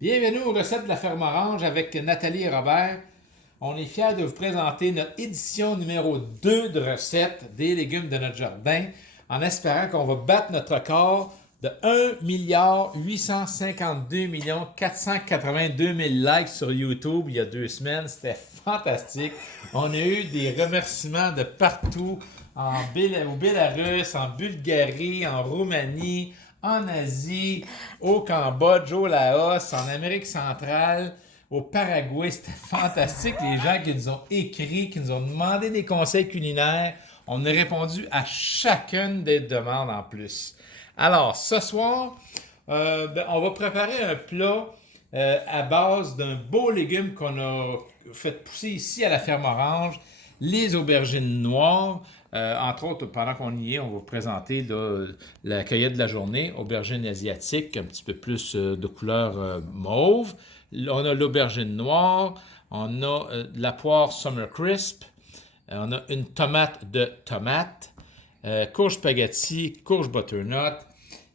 Bienvenue aux recettes de la ferme Orange avec Nathalie et Robert. On est fiers de vous présenter notre édition numéro 2 de recettes des légumes de notre jardin en espérant qu'on va battre notre record de 1 852 482 000 likes sur YouTube il y a 2 semaines. C'était fantastique. On a eu des remerciements de partout, au Bélarus, en Bulgarie, en Roumanie, en Asie, au Cambodge, au Laos, en Amérique centrale, au Paraguay. C'était fantastique. Les gens qui nous ont écrit, qui nous ont demandé des conseils culinaires. On a répondu à chacune des demandes en plus. Alors, ce soir, on va préparer un plat à base d'un beau légume qu'on a fait pousser ici à la ferme Orange, les aubergines noires. Entre autres, pendant qu'on y est, on va vous présenter là, la cueillette de la journée, aubergine asiatique, un petit peu plus de couleur mauve. On a l'aubergine noire, on a de la poire Summer Crisp, on a une tomate de tomate, courge spaghetti, courge butternut.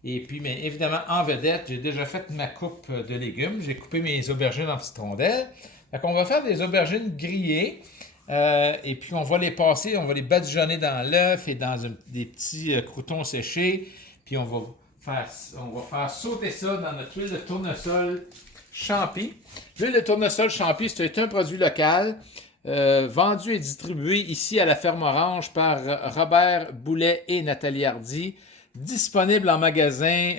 Et puis, mais évidemment, en vedette, j'ai déjà fait ma coupe de légumes. J'ai coupé mes aubergines en petites rondelles. Fait qu'on va faire des aubergines grillées. Et puis, on va les passer, on va les badigeonner dans l'œuf et dans des petits croûtons séchés. Puis, on va faire sauter ça dans notre huile de tournesol champi. L'huile de tournesol champi, c'est un produit local vendu et distribué ici à la ferme Orange par Robert Boulet et Nathalie Hardy. Disponible en magasin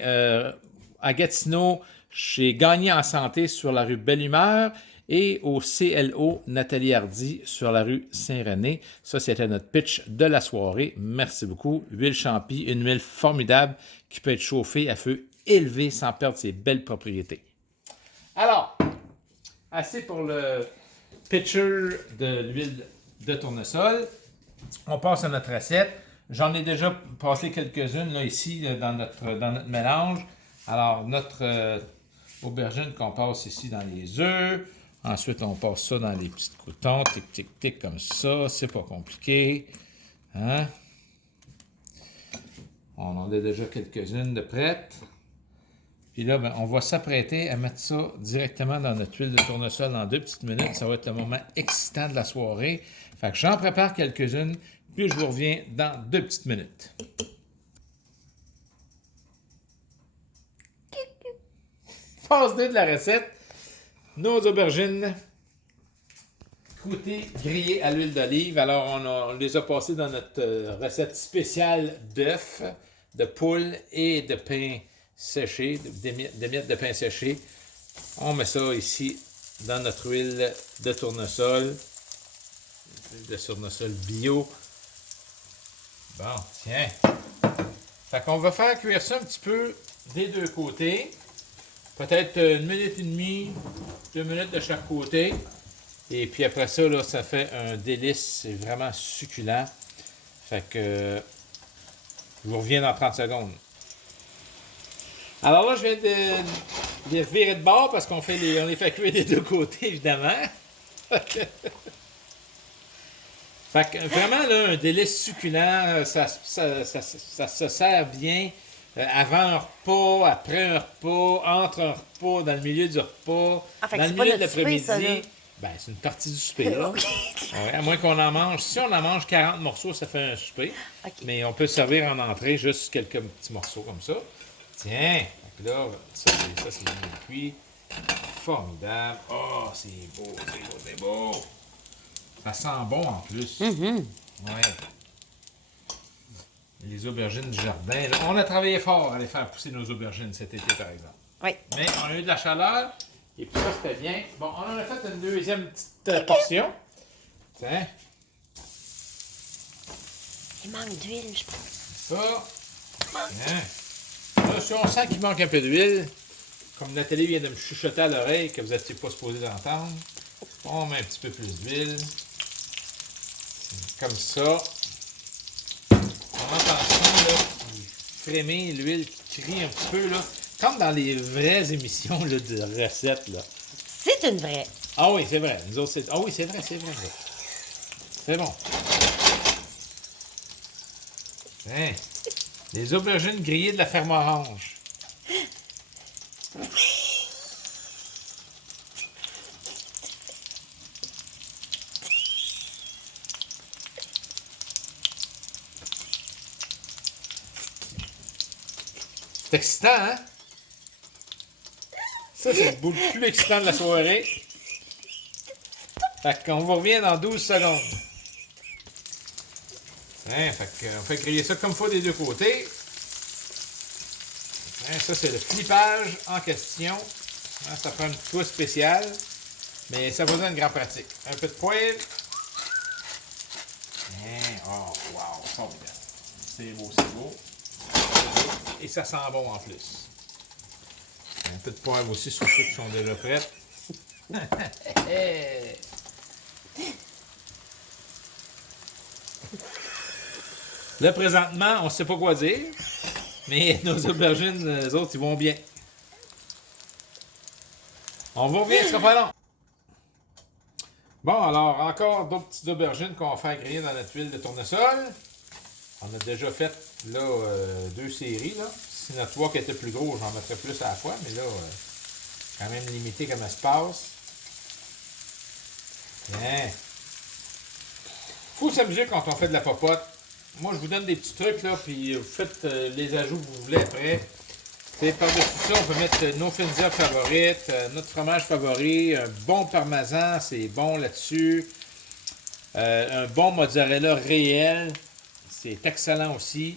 à Gatineau chez Gagné en santé sur la rue Belle-Humeur et au CLO Nathalie Hardy sur la rue Saint-René. Ça, c'était notre pitch de la soirée. Merci beaucoup. Huile champi, une huile formidable qui peut être chauffée à feu élevé sans perdre ses belles propriétés. Alors, assez pour le pitcher de l'huile de tournesol. On passe à notre recette. J'en ai déjà passé quelques-unes là, ici dans notre mélange. Alors, notre aubergine qu'on passe ici dans les œufs. Ensuite, on passe ça dans les petits croûtons, tic, tic, tic, comme ça. C'est pas compliqué. Hein? On en a déjà quelques-unes de prêtes. Puis là, ben, on va s'apprêter à mettre ça directement dans notre huile de tournesol dans 2 petites minutes. Ça va être le moment excitant de la soirée. Fait que j'en prépare quelques-unes. Puis je vous reviens dans 2 petites minutes. Phase 2 de la recette. Nos aubergines croûtées, grillées à l'huile d'olive. Alors, on les a passées dans notre recette spéciale d'œufs, de poule et de pain séché, de miettes de pain séché. On met ça ici dans notre huile de tournesol. Huile de tournesol bio. Bon, tiens. Fait qu'on va faire cuire ça un petit peu des deux côtés. Peut-être 1 minute et demie, 2 minutes de chaque côté. Et puis après ça, là, ça fait un délice. C'est vraiment succulent. Fait que je vous reviens dans 30 secondes. Alors là, je viens de les virer de bord parce qu'on les fait cuire des deux côtés, évidemment. Fait que vraiment, là, un délice succulent, ça se sert bien avant un repas, après un repas, entre un repas, dans le milieu du repas, fait dans que le c'est pas milieu de notre souper, ça, l'après-midi. là. Ben, c'est une partie du souper, là. OK. Ouais, à moins qu'on en mange. Si on en mange 40 morceaux, ça fait un souper. OK. Mais on peut servir en entrée juste quelques petits morceaux comme ça. Tiens, fait que là, ça c'est bien cuit. Formidable. Oh, c'est beau, c'est beau, c'est beau. Ça sent bon en plus. Ouais. Les aubergines du jardin. Là, on a travaillé fort à les faire pousser nos aubergines cet été, par exemple. Oui. Mais on a eu de la chaleur. Et puis ça, c'était bien. Bon, on en a fait une deuxième petite portion. Tiens. Il manque d'huile, je pense. Ça. Tiens. Là, si on sent qu'il manque un peu d'huile, comme Nathalie vient de me chuchoter à l'oreille, que vous n'étiez pas supposé d'entendre, on met un petit peu plus d'huile. Comme ça. On entend ça, là, qui frémit, l'huile qui crie un petit peu, là. Comme dans les vraies émissions là, de recettes, là. C'est une vraie. Ah oui, c'est vrai. Nous autres, c'est... Ah oui, c'est vrai, c'est vrai. C'est bon. Hein? Les aubergines grillées de la ferme Orange. C'est excitant, hein? Ça, c'est le bout le plus excitant de la soirée. Fait qu'on vous revient dans 12 secondes. Hein, fait qu'on fait griller ça comme il faut des deux côtés. Hein, ça, c'est le flippage en question. Hein, ça prend un petit coup spécial, mais ça vous donne une grande pratique. Un peu de poêle. Hein, oh, wow, formidable. C'est beau, c'est beau. Et ça sent bon en plus. Un peu de poivre aussi sur ceux qui sont déjà prêts. Là, présentement, on ne sait pas quoi dire, mais nos aubergines, les autres, ils vont bien. On vous revient, ce sera pas long. Bon, alors, encore d'autres petites aubergines qu'on va faire griller dans notre huile de tournesol. On a déjà fait, là, 2 séries, là. Si notre wok était plus gros, j'en mettrais plus à la fois, mais là, quand même limité comme espace. Bien. Faut s'amuser quand on fait de la popote. Moi, je vous donne des petits trucs, là, puis vous faites les ajouts que vous voulez après. Par-dessus ça, on peut mettre nos fines herbes favorites, notre fromage favori, un bon parmesan, c'est bon là-dessus. Un bon mozzarella réel, c'est excellent aussi.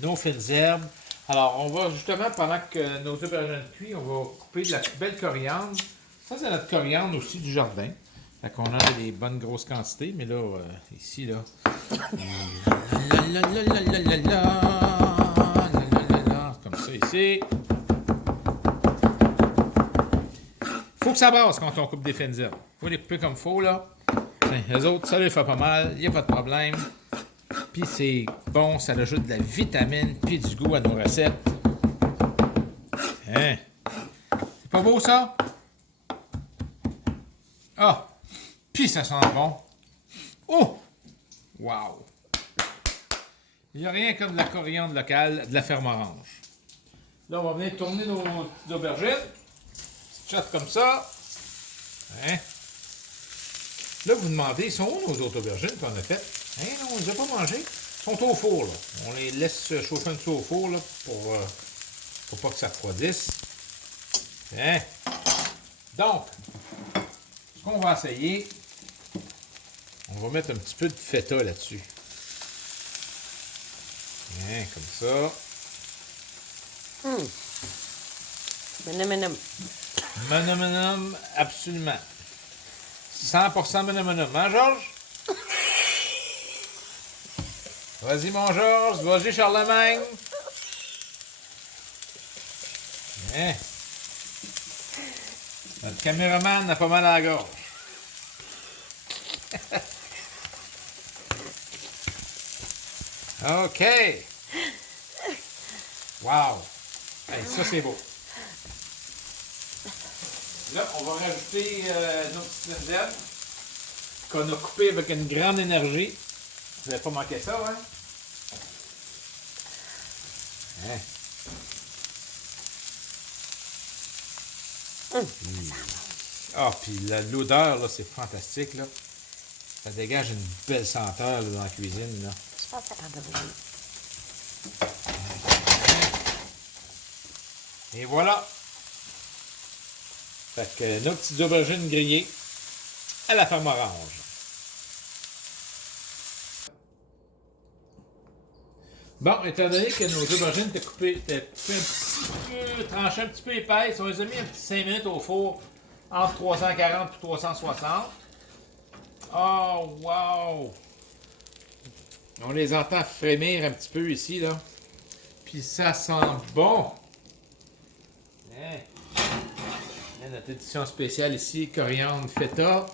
Nos fines herbes. Alors, on va justement, pendant que nos aubergines cuisent, on va couper de la belle coriandre. Ça, c'est notre coriandre aussi du jardin. Fait qu'on a des bonnes grosses quantités, mais là, ici, là. Comme ça, ici. Faut que ça brasse quand on coupe des fines herbes. Faut les couper comme il faut, là. Les autres, ça les fait pas mal, il n'y a pas de problème. Puis c'est bon, ça ajoute de la vitamine puis du goût à nos recettes. Hein? C'est pas beau, ça? Ah! Puis ça sent bon. Oh! Wow! Il n'y a rien comme de la coriandre locale, de la ferme orange. Là, on va venir tourner nos petites aubergines. Petite shot comme ça. Hein? Là, vous demandez, sont où nos autres aubergines qu'on a faites? Hein, non, on ne les a pas mangées. Ils sont au four, là. On les laisse chauffer un petit au four, là, pour pas que ça refroidisse. Hein? Donc, ce qu'on va essayer, on va mettre un petit peu de feta là-dessus. Hein, comme ça. Manam. Manam, absolument. 100% manam, hein, Georges? Vas-y, mon Georges. Vas-y, Charlemagne. Hein? Notre caméraman a pas mal à la gorge. OK. Wow. Hey, ça, c'est beau. Là, on va rajouter nos petites fines d'herbes qu'on a coupées avec une grande énergie. Vous n'avez pas manqué ça, hein? Hein? Ah, puis l'odeur, là, c'est fantastique, là. Ça dégage une belle senteur là, dans la cuisine, là. Je pense que ça prend de bouger. Et voilà. Fait que nos petites aubergines grillées à la ferme orange. Bon, étant donné que nos aubergines étaient coupées un petit peu, tranchées un petit peu épaisses, on les a mis un petit 5 minutes au four entre 340 et 360. Oh, wow! On les entend frémir un petit peu ici, là. Puis ça sent bon. Hein? Notre édition spéciale ici, coriandre feta.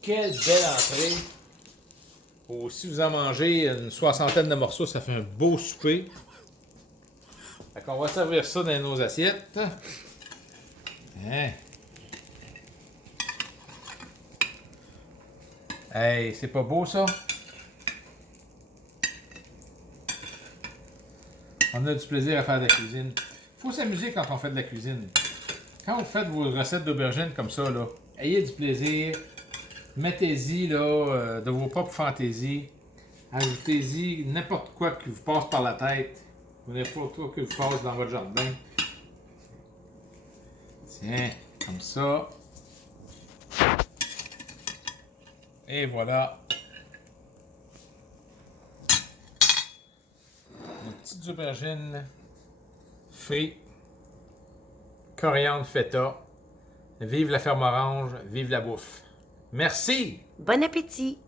Quelle belle entrée! Si vous en mangez une 60aine de morceaux, ça fait un beau souper. Fait qu'on va servir ça dans nos assiettes. Hein? Hey, c'est pas beau ça? On a du plaisir à faire de la cuisine. Faut s'amuser quand on fait de la cuisine. Quand vous faites vos recettes d'aubergines comme ça, là, ayez du plaisir. Mettez-y là, de vos propres fantaisies. Ajoutez-y n'importe quoi qui vous passe par la tête. Venez pas trop que vous passe dans votre jardin. Tiens, comme ça. Et voilà. Nos petites aubergines frites. Coriandre feta. Vive la ferme orange, vive la bouffe. Merci! Bon appétit!